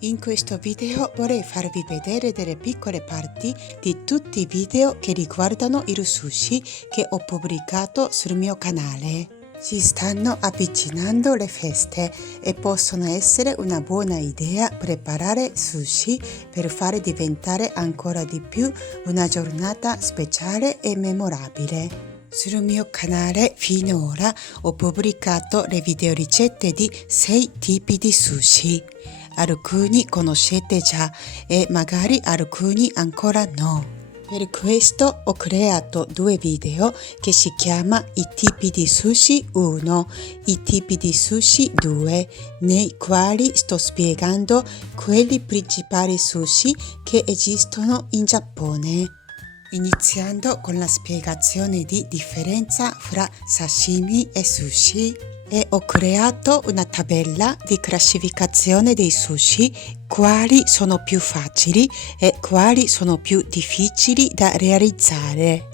In questo video vorrei farvi vedere delle piccole parti di tutti i video che riguardano il sushi che ho pubblicato sul mio canale. Si stanno avvicinando le feste e possono essere una buona idea preparare sushi per fare diventare ancora di più una giornata speciale e memorabile. Sul mio canale finora ho pubblicato le videoricette di 6 tipi di sushi. Alcuni conoscete già e magari alcuni ancora no. Per questo ho creato 2 video che si chiama I tipi di sushi 1, I tipi di sushi 2, nei quali sto spiegando quelli principali sushi che esistono in Giappone. Iniziando con la spiegazione di differenza fra sashimi e sushi, e ho creato una tabella di classificazione dei sushi, quali sono più facili e quali sono più difficili da realizzare,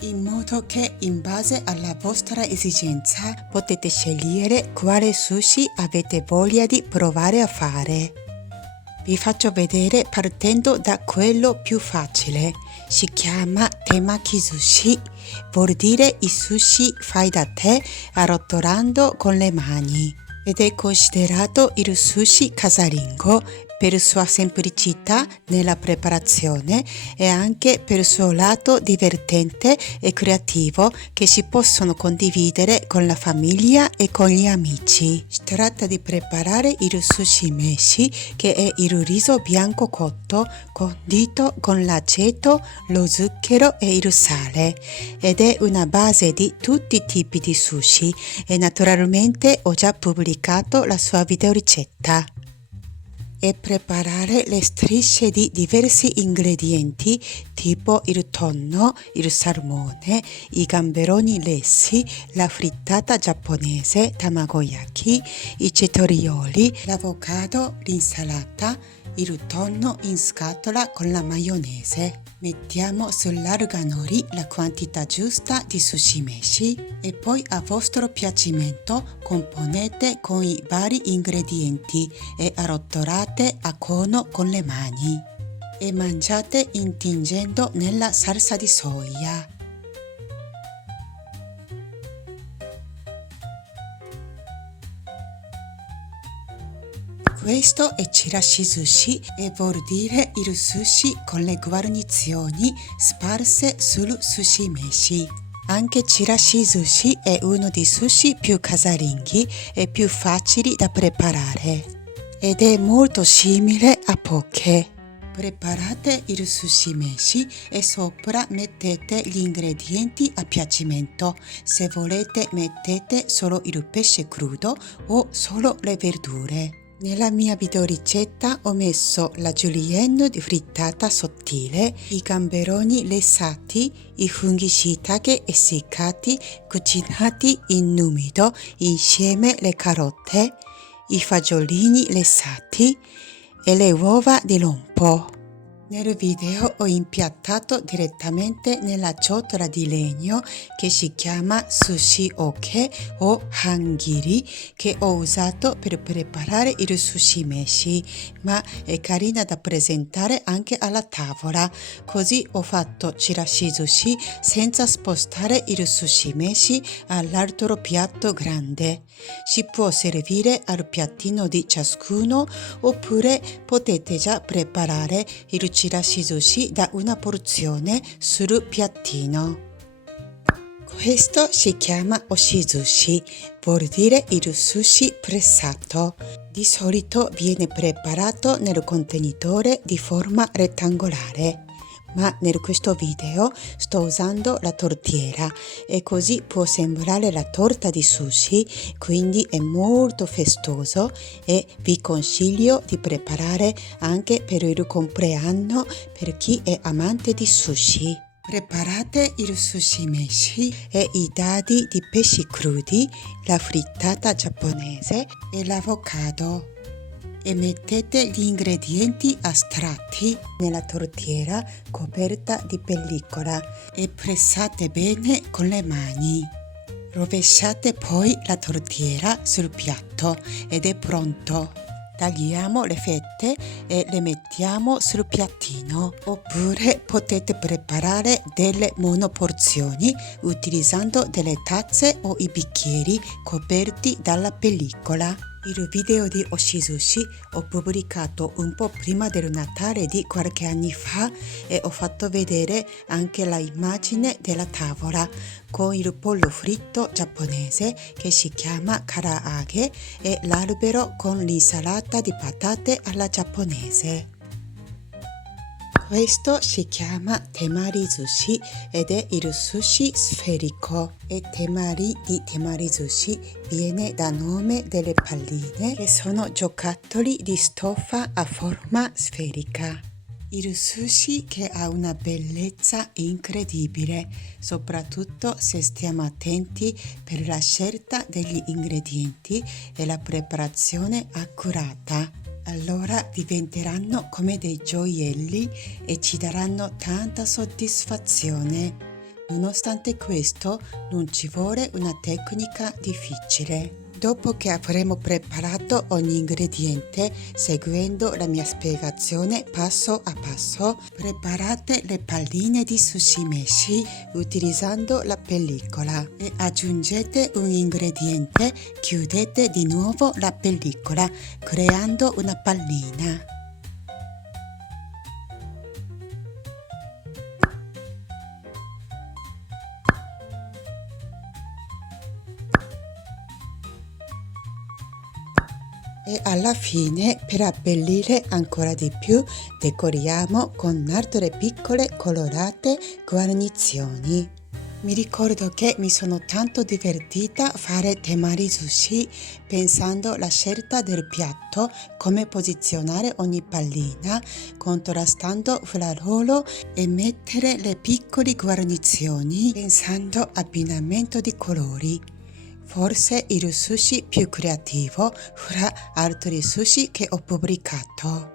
in modo che in base alla vostra esigenza potete scegliere quale sushi avete voglia di provare a fare. Vi faccio vedere partendo da quello più facile. Si chiama temaki sushi, vuol dire i sushi fai da te arrotolando con le mani, ed è considerato il sushi casalingo per sua semplicità nella preparazione e anche per il suo lato divertente e creativo che si possono condividere con la famiglia e con gli amici. Si tratta di preparare il sushi meshi, che è il riso bianco cotto condito con l'aceto, lo zucchero e il sale, ed è una base di tutti i tipi di sushi e naturalmente ho già pubblicato la sua videoricetta. E preparare le strisce di diversi ingredienti tipo il tonno, il salmone, i gamberoni lessi, la frittata giapponese, tamagoyaki, i cetorioli, l'avocado, l'insalata, il tonno in scatola con la maionese. Mettiamo sull'arganori la quantità giusta di sushi meshi e poi a vostro piacimento componete con i vari ingredienti e arrotolate a cono con le mani e mangiate intingendo nella salsa di soia. Questo è chirashi sushi e vuol dire il sushi con le guarnizioni sparse sul sushi meshi. Anche chirashi sushi è uno dei sushi più casalinghi e più facili da preparare ed è molto simile a poke. Preparate il sushi meshi e sopra mettete gli ingredienti a piacimento. Se volete mettete solo il pesce crudo o solo le verdure. Nella mia videoricetta ho messo la julienne di frittata sottile, i gamberoni lessati, i funghi shiitake essiccati cucinati in umido insieme alle carote, i fagiolini lessati e le uova di lompo. Nel video ho impiattato direttamente nella ciotola di legno che si chiama sushi oke o hangiri, che ho usato per preparare il sushi meshi, ma è carina da presentare anche alla tavola, così ho fatto chirashi sushi senza spostare il sushi meshi all'altro piatto grande. Si può servire al piattino di ciascuno oppure potete già preparare il chirashi sushi da una porzione sul piattino. Questo si chiama oshizushi, vuol dire il sushi pressato. Di solito viene preparato nel contenitore di forma rettangolare, ma in questo video sto usando la tortiera e così può sembrare la torta di sushi, quindi è molto festoso e vi consiglio di preparare anche per il compleanno per chi è amante di sushi. Preparate il sushi meshi e i dadi di pesci crudi, la frittata giapponese e l'avocado. E mettete gli ingredienti a strati nella tortiera coperta di pellicola e pressate bene con le mani. Rovesciate poi la tortiera sul piatto ed è pronto. Tagliamo le fette e le mettiamo sul piattino, oppure potete preparare delle monoporzioni utilizzando delle tazze o i bicchieri coperti dalla pellicola. Il video di Oshisushi ho pubblicato un po' prima del Natale di qualche anni fa e ho fatto vedere anche la immagine della tavola con il pollo fritto giapponese che si chiama karaage e l'albero con l'insalata di patate alla giapponese. Questo si chiama temari sushi ed è il sushi sferico e temari di temari sushi viene dal nome delle palline che sono giocattoli di stoffa a forma sferica. Il sushi che ha una bellezza incredibile, soprattutto se stiamo attenti per la scelta degli ingredienti e la preparazione accurata. Allora diventeranno come dei gioielli e ci daranno tanta soddisfazione. Nonostante questo, non ci vuole una tecnica difficile. Dopo che avremo preparato ogni ingrediente, seguendo la mia spiegazione passo a passo, preparate le palline di sushi meshi utilizzando la pellicola e aggiungete un ingrediente, chiudete di nuovo la pellicola creando una pallina. E alla fine, per abbellire ancora di più, decoriamo con altre piccole colorate guarnizioni. Mi ricordo che mi sono tanto divertita a fare temari sushi pensando alla scelta del piatto, come posizionare ogni pallina, contrastando fra loro e mettere le piccole guarnizioni pensando abbinamento di colori. Forse il sushi più creativo fra altri sushi che ho pubblicato.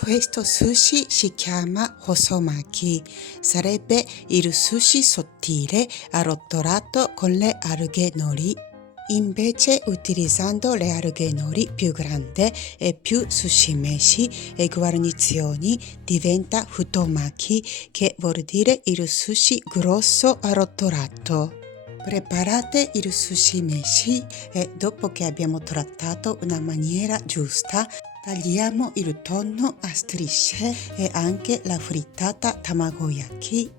Questo sushi si chiama hosomaki, sarebbe il sushi sottile arrotolato con le alghe nori. Invece utilizzando le alghe nori più grandi e più sushi meshi e guarnizioni diventa futomaki, che vuol dire il sushi grosso arrotolato. Preparate il sushi meshi e dopo che abbiamo trattato una maniera giusta, tagliamo il tonno a strisce e anche la frittata tamagoyaki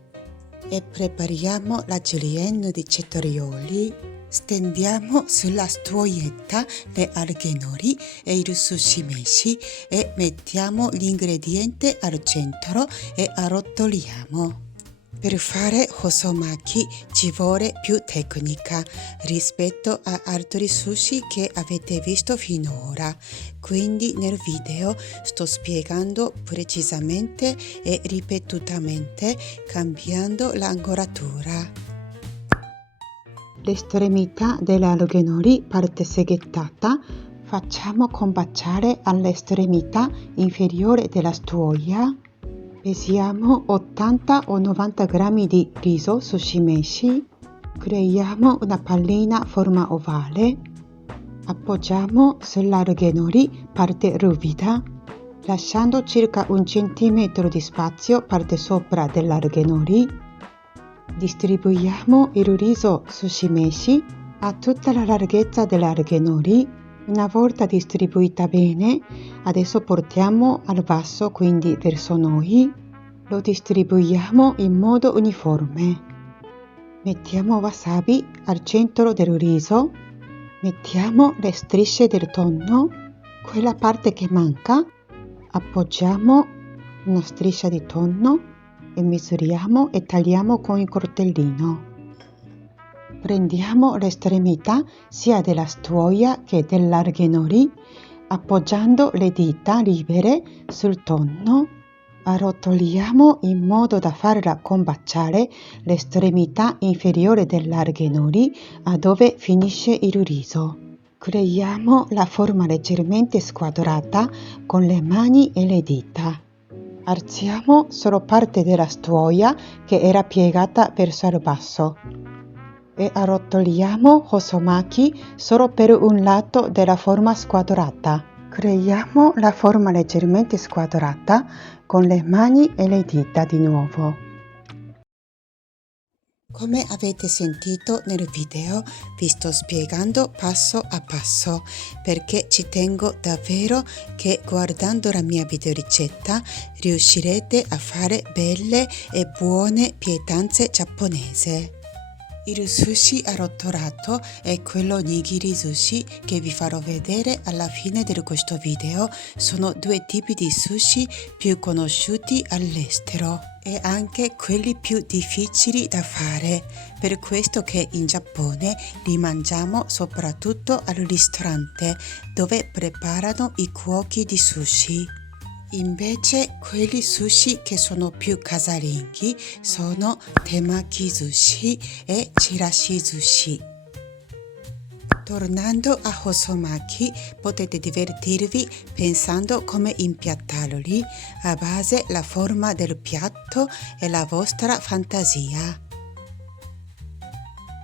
e prepariamo la julienne di cetrioli. Stendiamo sulla stuoietta le alghe nori e il sushi meshi e mettiamo l'ingrediente al centro e arrotoliamo. Per fare hosomaki ci vuole più tecnica rispetto a altri sushi che avete visto finora, quindi nel video sto spiegando precisamente e ripetutamente cambiando l'angolatura. L'estremità delle alghe nori parte seghettata facciamo combaciare all'estremità inferiore della stuoia. Pesiamo 80 o 90 grammi di riso sushi meshi, creiamo una pallina a forma ovale, appoggiamo sull'alghe nori parte ruvida, lasciando circa 1 centimetro di spazio parte sopra dell'alghe nori. Distribuiamo il riso sushi meshi a tutta la larghezza dell'alghe nori. Una volta distribuita bene, adesso portiamo al basso, quindi verso noi, lo distribuiamo in modo uniforme. Mettiamo wasabi al centro del riso, mettiamo le strisce del tonno, quella parte che manca, appoggiamo una striscia di tonno e misuriamo e tagliamo con il coltellino. Prendiamo l'estremità sia della stuoia che dell'alghe nori, appoggiando le dita libere sul tonno, arrotoliamo in modo da farla combaciare l'estremità inferiore dell'alghe nori a dove finisce il riso. Creiamo la forma leggermente squadrata con le mani e le dita. Alziamo solo parte della stuoia che era piegata verso il basso. e arrotoliamo Hosomaki solo per un lato della forma squadrata. Creiamo la forma leggermente squadrata con le mani e le dita di nuovo. Come avete sentito nel video, vi sto spiegando passo a passo perché ci tengo davvero che guardando la mia videoricetta riuscirete a fare belle e buone pietanze giapponesi. Il sushi arrotolato è quello nigiri sushi che vi farò vedere alla fine di questo video. Sono due tipi di sushi più conosciuti all'estero e anche quelli più difficili da fare, per questo che in Giappone li mangiamo soprattutto al ristorante dove preparano i cuochi di sushi. Invece quelli sushi che sono più casalinghi sono temaki sushi e chirashi sushi. Tornando a Hosomaki, potete divertirvi pensando come impiattarli a base la forma del piatto e la vostra fantasia.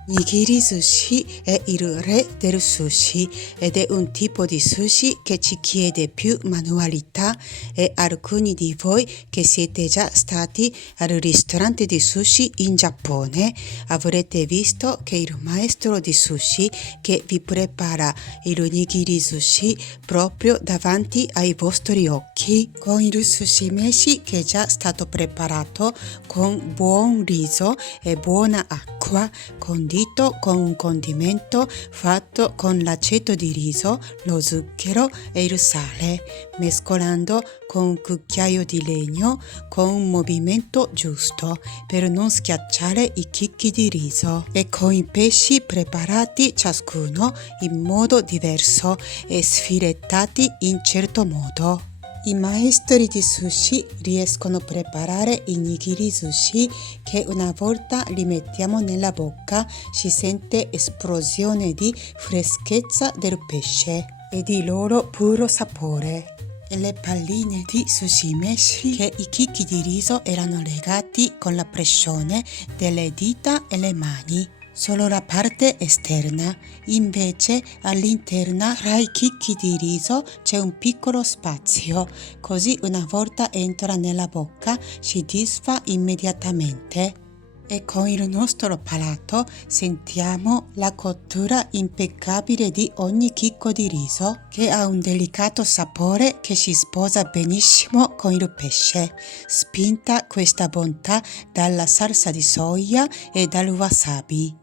Nigiri sushi è il re del sushi ed è un tipo di sushi che ci chiede più manualità e alcuni di voi che siete già stati al ristorante di sushi in Giappone avrete visto che il maestro di sushi che vi prepara il nigiri sushi proprio davanti ai vostri occhi con il sushi meshi che è già stato preparato con buon riso e buona acqua condito con un condimento fatto con l'aceto di riso, lo zucchero e il sale, mescolando con un cucchiaio di legno con un movimento giusto per non schiacciare i chicchi di riso e con i pesci preparati ciascuno in modo diverso e sfilettati in certo modo. I maestri di sushi riescono a preparare i nigiri sushi che una volta li mettiamo nella bocca si sente esplosione di freschezza del pesce e di loro puro sapore. E le palline di sushi meshi che i chicchi di riso erano legati con la pressione delle dita e le mani. Solo la parte esterna, invece all'interno tra i chicchi di riso c'è un piccolo spazio, così una volta entra nella bocca si disfa immediatamente e con il nostro palato sentiamo la cottura impeccabile di ogni chicco di riso che ha un delicato sapore che si sposa benissimo con il pesce, spinta questa bontà dalla salsa di soia e dal wasabi.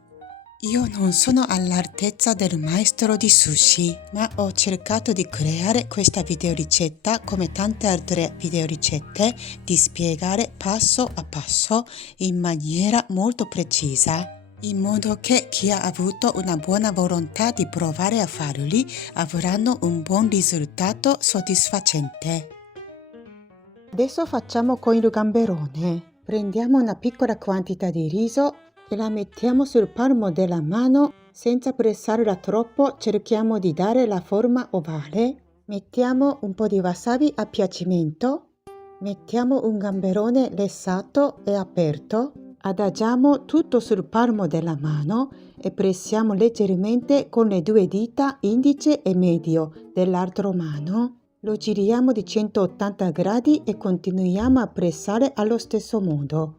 Io non sono all'altezza del maestro di sushi, ma ho cercato di creare questa videoricetta come tante altre videoricette, di spiegare passo a passo in maniera molto precisa, in modo che chi ha avuto una buona volontà di provare a farli avranno un buon risultato soddisfacente. Adesso facciamo con il gamberone. Prendiamo una piccola quantità di riso e la mettiamo sul palmo della mano senza pressarla troppo, cerchiamo di dare la forma ovale. Mettiamo un po' di wasabi a piacimento, mettiamo un gamberone lessato e aperto, adagiamo tutto sul palmo della mano e pressiamo leggermente con le due dita indice e medio dell'altra mano. Lo giriamo di 180 gradi e continuiamo a pressare allo stesso modo.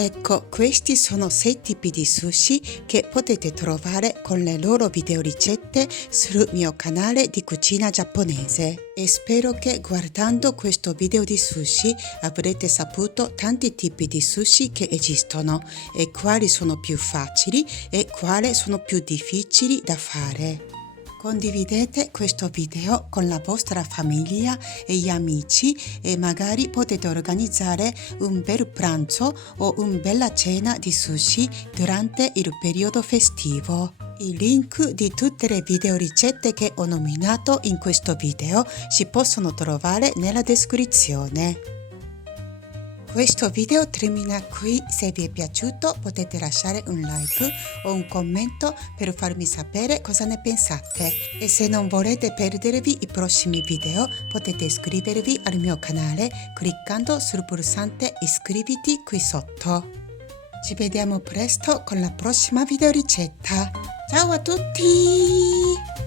Ecco, questi sono 6 tipi di sushi che potete trovare con le loro videoricette sul mio canale di cucina giapponese e spero che guardando questo video di sushi avrete saputo tanti tipi di sushi che esistono e quali sono più facili e quali sono più difficili da fare. Condividete questo video con la vostra famiglia e gli amici e magari potete organizzare un bel pranzo o una bella cena di sushi durante il periodo festivo. I link di tutte le videoricette che ho nominato in questo video si possono trovare nella descrizione. Questo video termina qui, se vi è piaciuto potete lasciare un like o un commento per farmi sapere cosa ne pensate e se non volete perdervi i prossimi video potete iscrivervi al mio canale cliccando sul pulsante iscriviti qui sotto. Ci vediamo presto con la prossima video ricetta. Ciao a tutti!